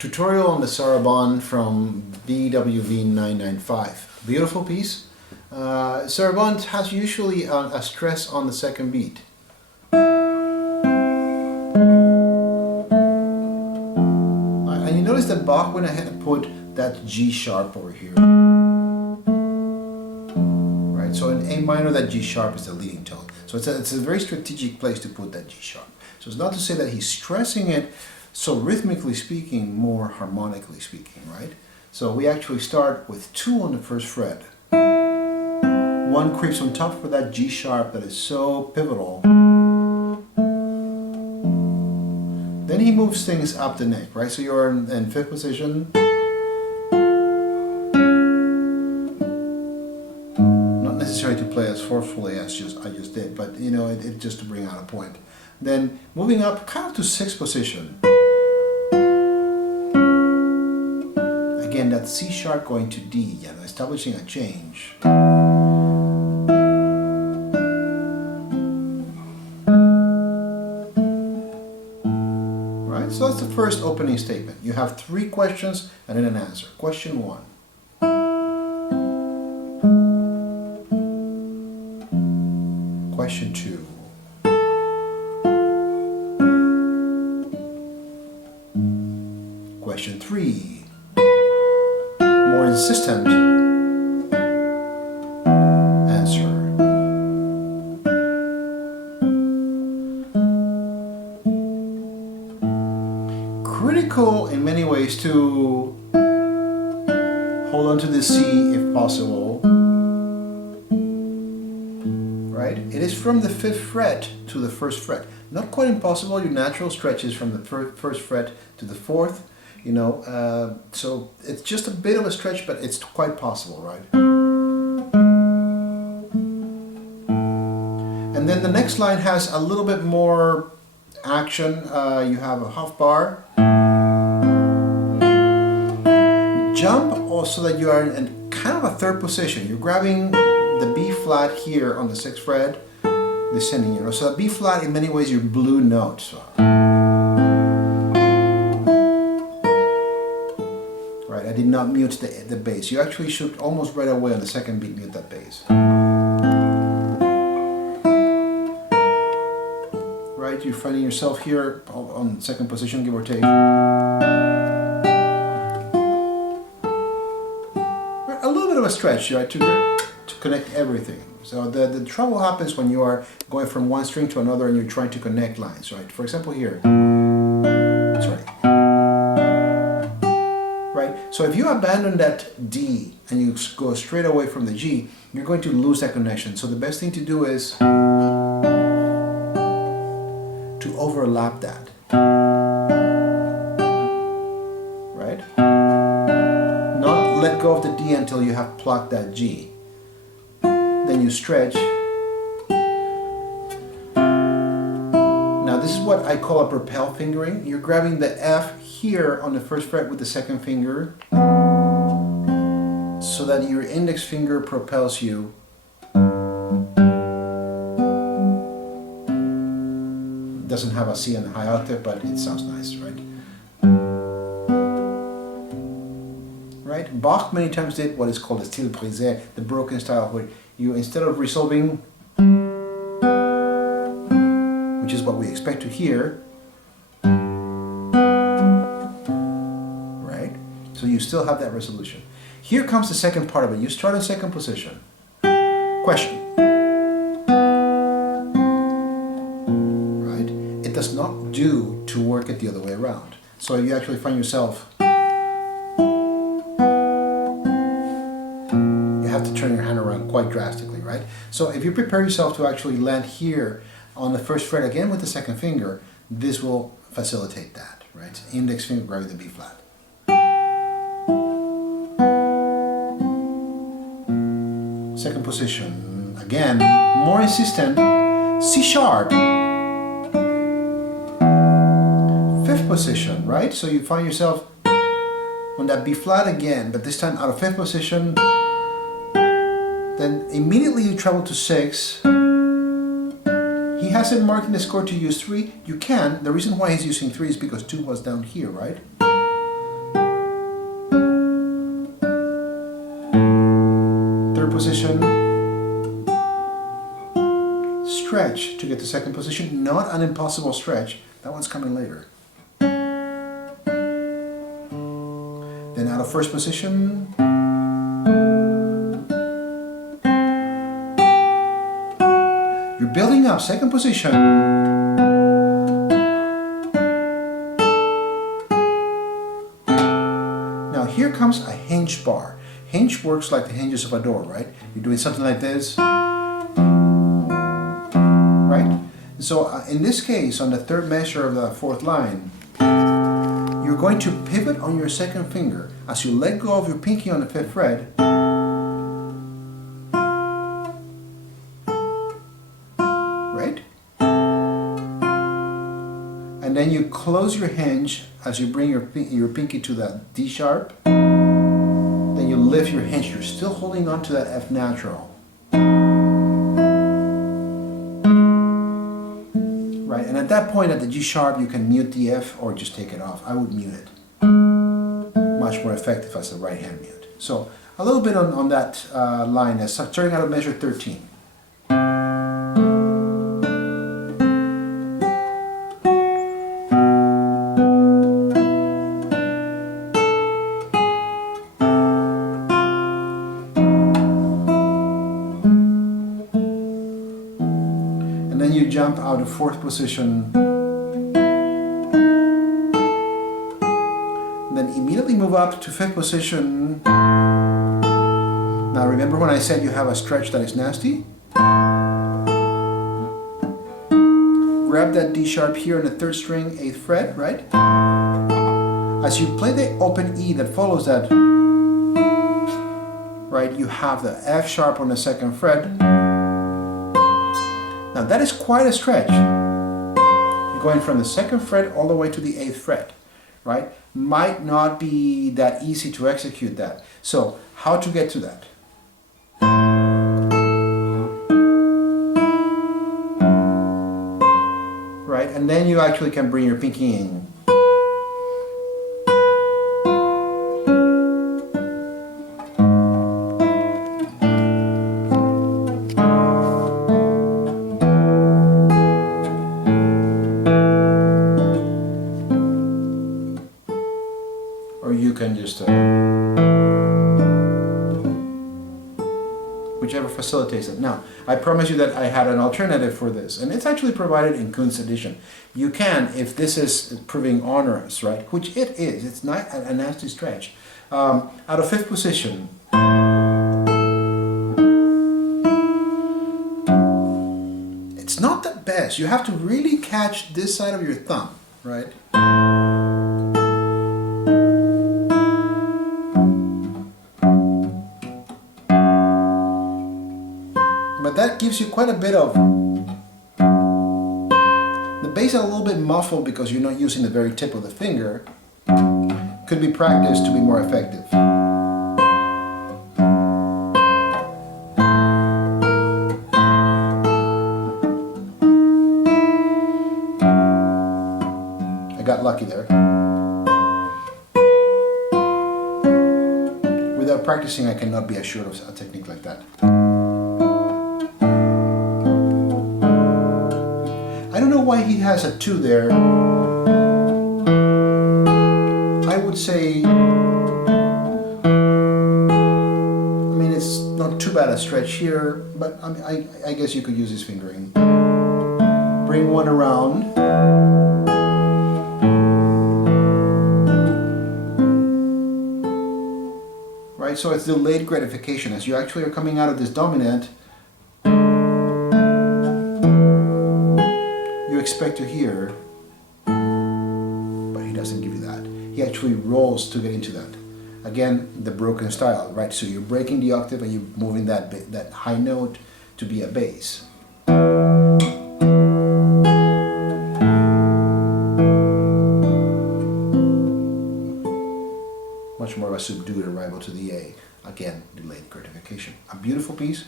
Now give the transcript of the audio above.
Tutorial on the Sarabande from BWV 995. Beautiful piece. Sarabande has usually a stress on the second beat. And you notice that Bach went ahead and put that G sharp over here. Right, so in A minor that G sharp is the leading tone. So it's a very strategic place to put that G sharp. So it's not to say that he's stressing it, so rhythmically speaking, more harmonically speaking, right? So we actually start with 2 on the first fret. 1 creeps on top for that G sharp that is so pivotal. Then he moves things up the neck, right? So you're in 5th position. Not necessary to play as forcefully as I just did, but you know, it just to bring out a point. Then moving up kind of to 6th position. Again, that C sharp going to D, and establishing a change. Right, so that's the first opening statement. You have 3 questions and then an answer. Question 1. Question 2. Question 3. More insistent answer. Critical in many ways to hold on to the C if possible. Right? It is from the 5th fret to the 1st fret. Not quite impossible. Your natural stretch is from the 1st fret to the 4th. You know, so it's just a bit of a stretch, but it's quite possible, right? And then the next line has a little bit more action. You have a half bar. Jump also that you are in kind of a 3rd position. You're grabbing the B flat here on the 6th fret, descending, you know. So the B flat in many ways your blue note. So. Right, I did not mute the bass. You actually should almost right away on the 2nd beat mute that bass. Right, you're finding yourself here on 2nd position, give or take. Right, a little bit of a stretch, right, to connect everything. So the trouble happens when you are going from one string to another and you're trying to connect lines, right? For example here. Sorry. Right? So if you abandon that D and you go straight away from the G, you're going to lose that connection. So the best thing to do is to overlap that. Right? Not let go of the D until you have plucked that G. Then you stretch. Now this is what I call a propel fingering. You're grabbing the F here on the 1st fret with the 2nd finger so that your index finger propels you doesn't have a C on the high octave, but it sounds nice, right? Right? Bach many times did what is called a style brisé, the broken style, where you, instead of resolving, which is what we expect to hear, right? So you still have that resolution. Here comes the second part of it. You start in 2nd position. Question. Right? It does not do to work it the other way around. So you actually find yourself, you have to turn your hand around quite drastically, right? So if you prepare yourself to actually land here on the 1st fret again with the 2nd finger, this will facilitate that, right? Index finger grabbing the B flat. Second position, again, more insistent, C sharp. 5th position, right? So you find yourself on that B flat again, but this time out of 5th position. Then immediately you travel to 6. He hasn't marked in the score to use 3. You can. The reason why he's using 3 is because 2 was down here, right? position, stretch to get to second position, not an impossible stretch, that one's coming later. Then out of first position, you're building up second position, now here comes a hinge bar. Hinge works like the hinges of a door, right? You're doing something like this, right? So in this case, on the third measure of the fourth line, you're going to pivot on your second finger as you let go of your pinky on the fifth fret. Right? And then you close your hinge as you bring your pinky to that D sharp. Then you lift your hinge. You're still holding on to that F natural. Right? And at that point, at the G sharp, you can mute the F or just take it off. I would mute it. Much more effective as a right hand mute. So a little bit on that line, starting out of measure 13. Then you jump out of fourth position, then immediately move up to fifth position. Now remember when I said you have a stretch that is nasty? Grab that D sharp here on the third string, 8th fret, right? As you play the open E that follows that, right, you have the F sharp on the 2nd fret. Now that is quite a stretch. You're going from the 2nd fret all the way to the 8th fret, right? Might not be that easy to execute that. So how to get to that? Right, and then you actually can bring your pinky in. Or you can just whichever facilitates it. Now, I promise you that I had an alternative for this, and it's actually provided in Kuhn's edition. You can, if this is proving onerous, right, which it is, it's not a nasty stretch, out of fifth position, it's not the best. You have to really catch this side of your thumb, right? But that gives you quite a bit of, the bass is a little bit muffled because you're not using the very tip of the finger. Could be practiced to be more effective. I got lucky there. Without practicing, I cannot be assured of a technique like that. I don't know why he has a 2 there. I would say, I mean, it's not too bad a stretch here, but I mean, I guess you could use his fingering. Bring one around. Right, so it's delayed gratification. As you actually are coming out of this dominant, expect to hear, but he doesn't give you that. He actually rolls to get into that. Again, the broken style, right? So you're breaking the octave and you're moving that high note to be a bass. Much more of a subdued arrival to the A. Again, delayed gratification. A beautiful piece.